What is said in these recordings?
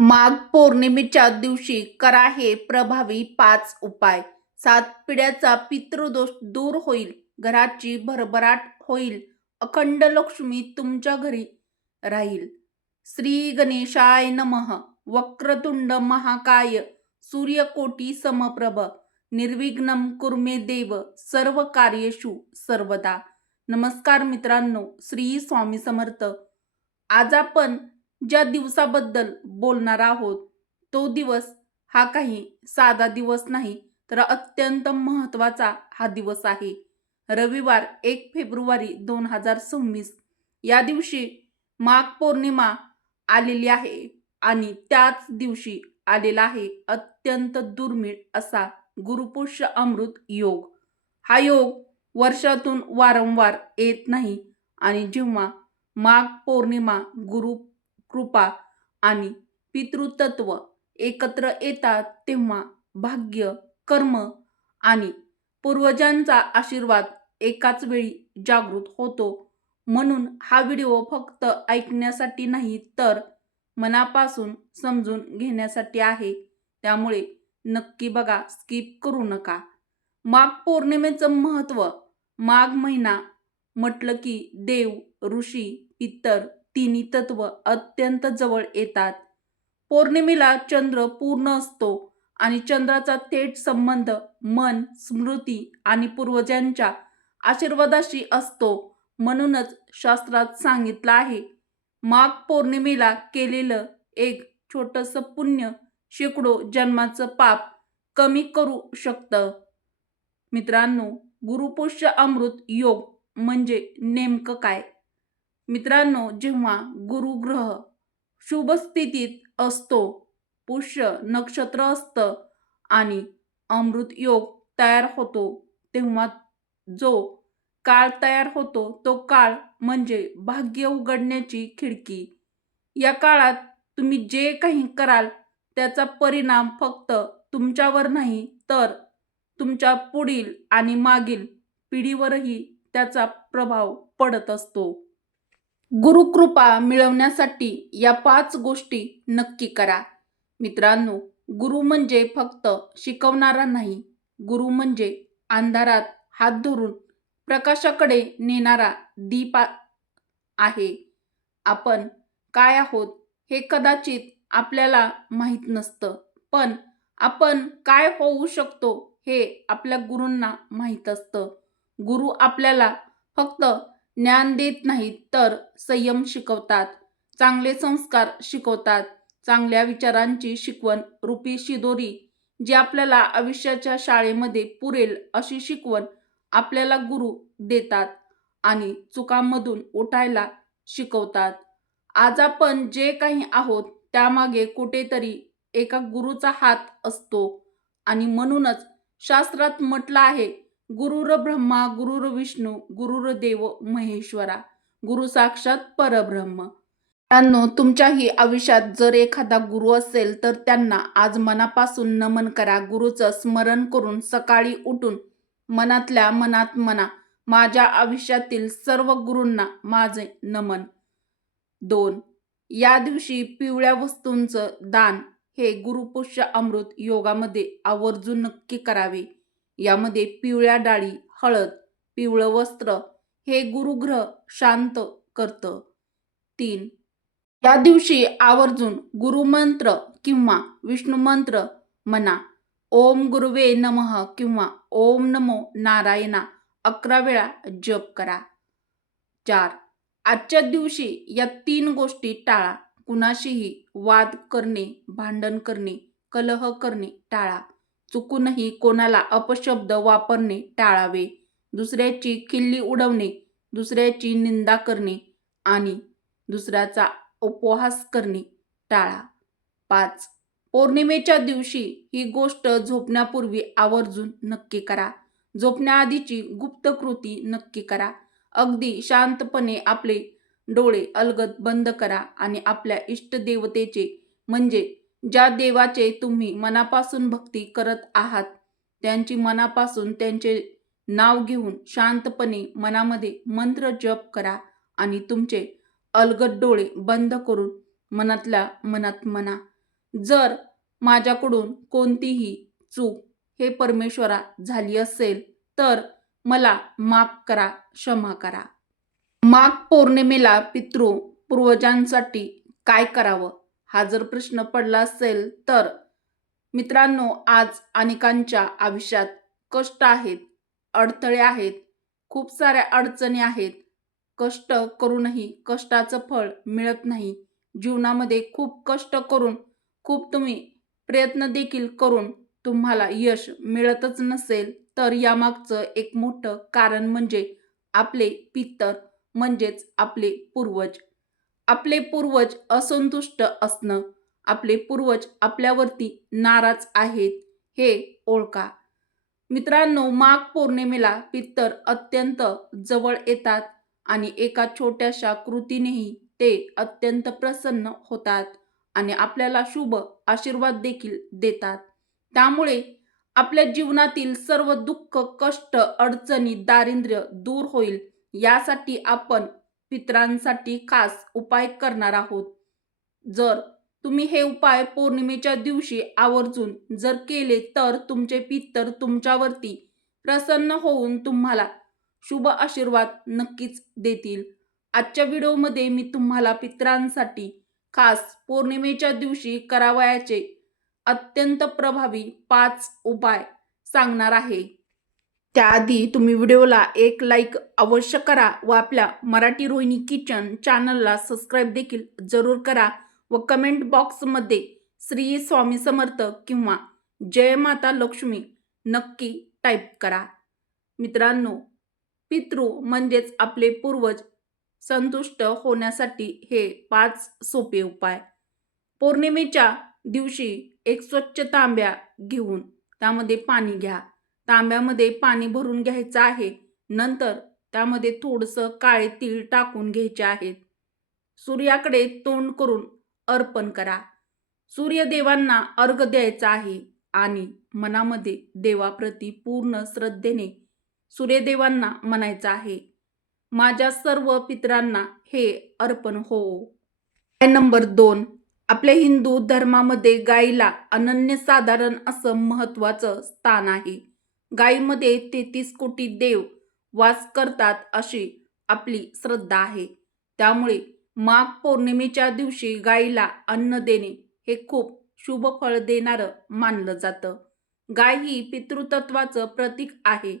माघ पौर्णिमेच्या दिवशी करा हे प्रभावी 5 उपाय. 7 पिढ्याचा पितृदोष दूर होईल, घराची भरभराट होईल, अखंड लक्ष्मी तुमच्या घरी राहील. श्री गणेशाय नमः. वक्रतुंड महाकाय सूर्यकोटी समप्रभ निर्विघ्नं कुर्मे देव सर्व कार्येषु सर्वदा. नमस्कार मित्रांनो, श्री स्वामी समर्थ. आज आपण ज्या दिवसाबद्दल बोलणार आहोत तो दिवस हा काही साधा दिवस नाही, तर अत्यंत महत्त्वाचा हा दिवस आहे. रविवार 1 फेब्रुवारी 2026 या दिवशी माघ पौर्णिमा आलेली आहे आणि त्याच दिवशी आलेला आहे अत्यंत दुर्मिळ असा गुरुपुष्य अमृत योग. हा योग वर्षातून वारंवार येत नाही आणि जेव्हा माघ पौर्णिमा, गुरु कृपा आणि पितृतत्व एकत्र येतात तेव्हा भाग्य, कर्म आणि पूर्वजांचा आशीर्वाद एकाच वेळी जागृत होतो. म्हणून हा व्हिडिओ फक्त ऐकण्यासाठी नाही, तर मनापासून समजून घेण्यासाठी आहे. त्यामुळे नक्की बघा, स्किप करू नका. माघ पौर्णिमेचं महत्त्व. माघ महिना म्हटलं की देव, ऋषी, पितर तिन्ही तत्व अत्यंत जवळ येतात. पौर्णिमेला चंद्र पूर्ण असतो आणि चंद्राचा थेट संबंध मन, स्मृती आणि पूर्वजांच्या आशीर्वादाशी असतो. म्हणूनच शास्त्रात सांगितलं आहे, माघ पौर्णिमेला केलेलं एक छोटंसं पुण्य शेकडो जन्माचं पाप कमी करू शकतं. मित्रांनो, गुरुपुष्य अमृत योग म्हणजे नेमकं काय? मित्रांनो, जेव्हा गुरुग्रह शुभ स्थितीत असतो, पुष्य नक्षत्र असतं आणि अमृत योग तयार होतो, तेव्हा जो काळ तयार होतो तो काळ म्हणजे भाग्य उघडण्याची खिडकी. या काळात तुम्ही जे काही कराल त्याचा परिणाम फक्त तुमच्यावर नाही, तर तुमच्या पुढील आणि मागील पिढीवरही त्याचा प्रभाव पडत असतो. गुरुकृपा मिळवण्यासाठी या 5 गोष्टी नक्की करा. मित्रांनो, गुरु म्हणजे फक्त शिकवणारा नाही, गुरु म्हणजे अंधारात हात धरून प्रकाशाकडे नेणारा दीप आहे. आपण काय आहोत हे कदाचित आपल्याला माहीत नसतं, पण आपण काय होऊ शकतो हे आपल्या गुरूंना माहीत असतं. गुरु आपल्याला फक्त ज्ञान देत नाहीत, तर संयम शिकवतात, चांगले संस्कार शिकवतात, चांगल्या विचारांची शिकवण रूपी शिदोरी जी आपल्याला आयुष्याच्या शाळेमध्ये पुरेल अशी शिकवण आपल्याला गुरु देतात आणि चुकांमधून उठायला शिकवतात. आज आपण जे काही आहोत त्यामागे कुठेतरी एका गुरुचा हात असतो आणि म्हणूनच शास्त्रात म्हटलं आहे, गुरुर ब्रह्मा गुरुर विष्णू गुरुर्देव महेश्वरा, गुरु साक्षात परब्रह्म. मित्रांनो, तुमच्याही आयुष्यात जर एखादा गुरु असेल तर त्यांना आज मनापासून नमन करा. गुरुचं स्मरण करून सकाळी उठून मनातल्या मनात म्हणा, माझ्या आयुष्यातील सर्व गुरूंना माझे नमन. 2. या दिवशी पिवळ्या वस्तूंचं दान हे गुरुपुष्य अमृत योगामध्ये आवर्जून नक्की करावे. यामध्ये पिवळ्या डाळी, हळद, पिवळं वस्त्र हे गुरुग्रह शांत करतं. 3. या दिवशी आवर्जून गुरुमंत्र किंवा विष्णू मंत्र म्हणा. ओम गुरुवे नमः किंवा ओम नमो नारायणा 11 वेळा जप करा. 4. आजच्या दिवशी या 3 गोष्टी टाळा. कुणाशीही वाद करणे, भांडण करणे, कलह करणे टाळा. चुकूनही कोणाला अपशब्द वापरणे टाळावे. दुसऱ्याची खिल्ली उडवणे, दुसऱ्याची निंदा करणे आणि दुसऱ्याचा उपहास करणे टाळा. 5. पौर्णिमेच्या दिवशी ही गोष्ट झोपण्यापूर्वी आवर्जून नक्की करा. झोपण्याआधीची गुप्त कृती नक्की करा. अगदी शांतपणे आपले डोळे अलगद बंद करा आणि आपल्या इष्टदेवतेचे म्हणजे ज्या देवाचे तुम्ही मनापासून भक्ती करत आहात त्यांची मनापासून त्यांचे नाव घेऊन शांतपणे मनामध्ये मंत्र जप करा आणि तुमचे अलगद डोळे बंद करून मनातल्या मनात म्हणा, जर माझ्याकडून कोणतीही चूक हे परमेश्वरा झाली असेल तर मला माफ करा, क्षमा करा. माघ पौर्णिमेला पूर्वजांसाठी काय करावं हा जर प्रश्न पडला असेल तर मित्रांनो, आज अनेकांच्या आयुष्यात कष्ट आहेत, अडथळे आहेत, खूप साऱ्या अडचणी आहेत. कष्ट करूनही कष्टाचं फळ मिळत नाही. जीवनामध्ये खूप कष्ट करून, खूप तुम्ही प्रयत्न देखील करून तुम्हाला यश मिळतच नसेल, तर यामागचं एक मोठं कारण म्हणजे आपले पितर म्हणजेच आपले पूर्वज. आपले पूर्वज असंतुष्ट असणं, आपले पूर्वज आपल्यावरती नाराज आहेत हे ओळखा. मित्रांनो, माघ पौर्णिमेला पितर अत्यंत जवळ येतात आणि एका छोट्याशा कृतीनेही ते अत्यंत प्रसन्न होतात आणि आपल्याला शुभ आशीर्वाद देखील देतात. त्यामुळे आपल्या जीवनातील सर्व दुःख, कष्ट, अडचणी, दारिद्र्य दूर होईल यासाठी आपण पितरांसाठी खास उपाय करणार आहोत. जर तुम्ही हे उपाय पौर्णिमेच्या दिवशी आवर्जून जर केले तर तुमचे पितर तुमच्यावरती प्रसन्न होऊन तुम्हाला शुभ आशीर्वाद नक्कीच देतील. आजच्या व्हिडिओमध्ये मी तुम्हाला पितरांसाठी खास पौर्णिमेच्या दिवशी करावयाचे अत्यंत प्रभावी 5 उपाय सांगणार आहे. त्याआधी तुम्ही व्हिडिओला एक लाईक अवश्य करा व आपल्या मराठी रोहिणी किचन चॅनलला सबस्क्राईब देखील जरूर करा व कमेंट बॉक्समध्ये श्री स्वामी समर्थ किंवा जय माता लक्ष्मी नक्की टाईप करा. मित्रांनो, पितृ म्हणजेच आपले पूर्वज संतुष्ट होण्यासाठी हे 5 सोपे उपाय. पौर्णिमेच्या दिवशी एक स्वच्छ तांब्या घेऊन त्यामध्ये पाणी घ्या. तांब्यामध्ये पाणी भरून घ्यायचं आहे. नंतर त्यामध्ये थोडंसं काळे तीळ टाकून घ्यायचे आहेत. सूर्याकडे तोंड करून अर्पण करा. सूर्यदेवांना अर्घ द्यायचा आहे आणि मनामध्ये देवाप्रती पूर्ण श्रद्धेने सूर्यदेवांना म्हणायचं आहे, माझ्या सर्व पितरांना हे अर्पण हो. नंबर 2, आपल्या हिंदू धर्मामध्ये गायीला अनन्यसाधारण असं महत्त्वाचं स्थान आहे. गायीमध्ये 33 कोटी देव वास करतात अशी आपली श्रद्धा आहे. त्यामुळे माघ पौर्णिमेच्या दिवशी गायीला अन्न देणे हे खूप शुभ फळ देणारं मानलं जातं. गाय ही पितृतत्वाचं प्रतीक आहे.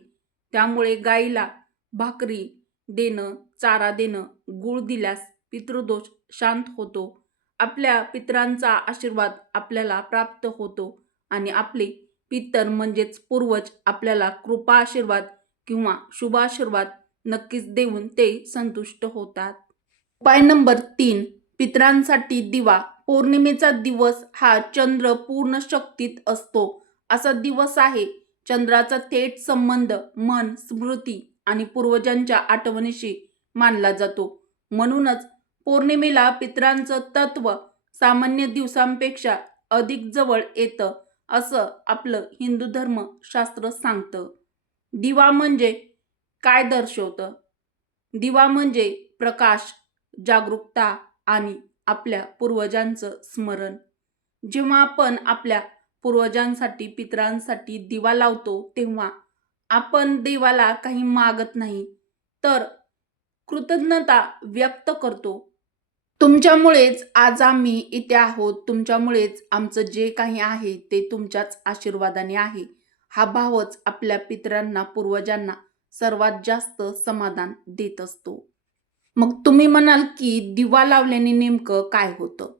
त्यामुळे गायीला भाकरी देणं, चारा देणं, गूळ दिल्यास पितृदोष शांत होतो. आपल्या पितरांचा आशीर्वाद आपल्याला प्राप्त होतो आणि आपले पितर म्हणजेच पूर्वज आपल्याला कृपा आशीर्वाद किंवा शुभ आशीर्वाद नक्कीच देऊन ते संतुष्ट होतात. उपाय नंबर 3, पितरांसाठी दिवा. पौर्णिमेचा दिवस हा चंद्र पूर्ण शक्तीत असतो असा दिवस आहे. चंद्राचा थेट संबंध मन, स्मृती आणि पूर्वजांच्या आठवणीशी मानला जातो. म्हणूनच पौर्णिमेला पितरांचं तत्व सामान्य दिवसांपेक्षा अधिक जवळ येतं असं आपलं हिंदू धर्मशास्त्र सांगतं. दिवा म्हणजे काय दर्शवतं? दिवा म्हणजे प्रकाश, जागरूकता आणि आपल्या पूर्वजांचं स्मरण. जेव्हा आपण आपल्या पूर्वजांसाठी, पितरांसाठी दिवा लावतो तेव्हा आपण देवाला काही मागत नाही, तर कृतज्ञता व्यक्त करतो. तुमच्यामुळेच आज आम्ही इथे आहोत, तुमच्यामुळेच आमचं जे काही आहे ते तुमच्याच आशीर्वादाने आहे. हा भावच आपल्या पितरांना, पूर्वजांना सर्वात जास्त समाधान देत असतो. मग तुम्ही म्हणाल की दिवा लावल्याने नेमकं काय होतं?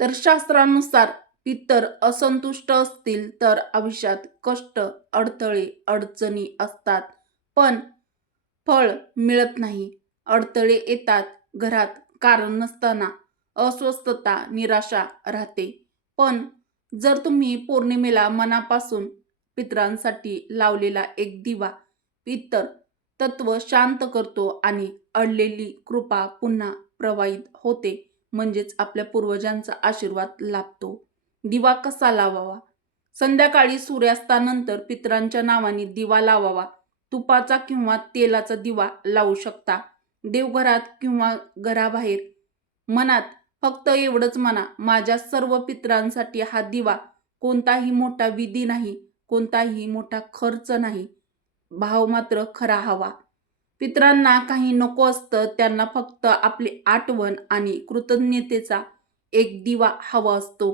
तर शास्त्रानुसार पितर असंतुष्ट असतील तर आयुष्यात कष्ट, अडथळे, अडचणी असतात, पण फळ मिळत नाही. अडथळे येतात, घरात कारण नसताना अस्वस्थता, निराशा राहते. पण जर तुम्ही पौर्णिमेला मनापासून पितरांसाठी लावलेला एक दिवा पितर तत्व शांत करतो आणि अडलेली कृपा पुन्हा प्रवाहित होते, म्हणजेच आपल्या पूर्वजांचा आशीर्वाद लाभतो. दिवा कसा लावावा? संध्याकाळी सूर्यास्तानंतर पितरांच्या नावाने दिवा लावावा. तुपाचा किंवा तेलाचा दिवा लावू शकता. देवघरात किंवा घराबाहेर मनात फक्त एवढंच म्हणा, माझ्या सर्व पितरांसाठी हा दिवा कोणताही मोठा विधी नाही, कोणताही मोठा खर्च नाही, भाव मात्र खरा हवा. पितरांना काही नको असतं, त्यांना फक्त आपली आठवण आणि कृतज्ञतेचा एक दिवा हवा असतो.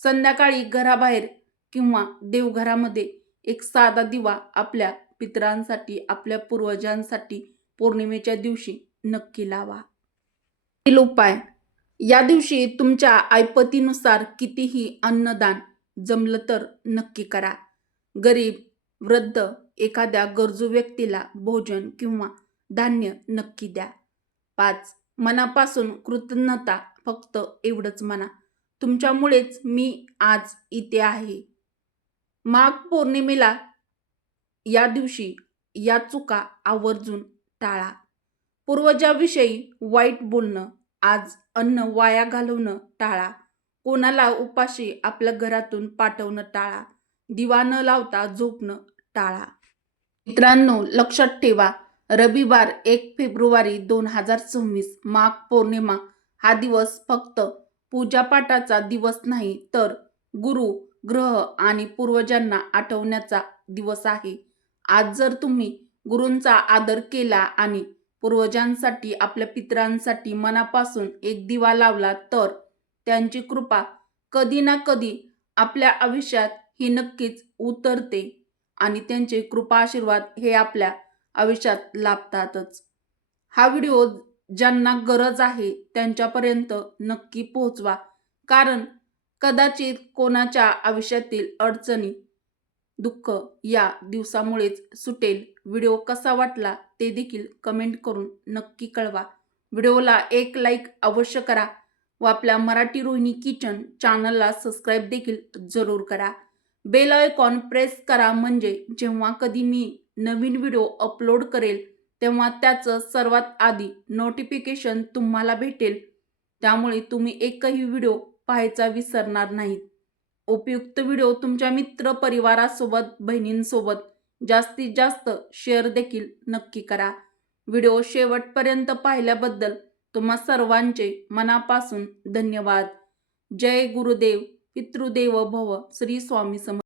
संध्याकाळी घराबाहेर किंवा देवघरामध्ये एक साधा दिवा आपल्या पितरांसाठी, आपल्या पूर्वजांसाठी पौर्णिमेच्या दिवशी नक्की लावा. पुढील उपाय. या दिवशी तुमच्या ऐपतीनुसार कितीही अन्नदान जमलं तर नक्की करा. गरीब, वृद्ध, एखाद्या गरजू व्यक्तीला भोजन किंवा धान्य नक्की द्या. 5. मनापासून कृतज्ञता. फक्त एवढंच म्हणा, तुमच्यामुळेच मी आज इथे आहे. माघ पौर्णिमेला या दिवशी या चुका आवर्जून टाळा. पूर्वजाविषयी वाईट बोलणं, आज अन्न वाया घालवणं टाळा. कोणाला उपाशी आपल्या घरातून पाठवणं टाळा. दिवा न लावता झोपणं टाळा. मित्रांनो, लक्षात ठेवा, रविवार 1 फेब्रुवारी 2026 माघ पौर्णिमा हा दिवस फक्त पूजापाठाचा दिवस नाही, तर गुरु, ग्रह आणि पूर्वजांना आठवण्याचा दिवस आहे. आज जर तुम्ही गुरूंचा आदर केला आणि पूर्वजांसाठी, आपल्या पितरांसाठी मनापासून एक दिवा लावला, तर त्यांची कृपा कधी ना कधी आपल्या आयुष्यात ही नक्कीच उतरते आणि त्यांचे कृपा आशीर्वाद हे आपल्या आयुष्यात लाभतातच. हा व्हिडिओ ज्यांना गरज आहे त्यांच्यापर्यंत नक्की पोहोचवा, कारण कदाचित कोणाच्या आयुष्यातील अडचणी, दुःख या दिवसामुळेच सुटेल. व्हिडिओ कसा वाटला ते देखील कमेंट करून नक्की कळवा. व्हिडिओला एक लाईक अवश्य करा व आपल्या मराठी रोहिणी किचन चॅनलला सबस्क्राईब देखील जरूर करा. बेल आयकॉन प्रेस करा, म्हणजे जेव्हा कधी मी नवीन व्हिडिओ अपलोड करेल तेव्हा त्याचं सर्वात आधी नोटिफिकेशन तुम्हाला भेटेल. त्यामुळे तुम्ही एकही व्हिडिओ पाहायचा विसरणार नाहीत. उपयुक्त व्हिडिओ तुमच्या मित्र परिवारासोबत, बहिणींसोबत जास्तीत जास्त शेअर देखील नक्की करा. व्हिडिओ शेवटपर्यंत पाहिल्याबद्दल तुम्हा सर्वांचे मनापासून धन्यवाद. जय गुरुदेव, पितृदेव भव. श्री स्वामी समर्थ.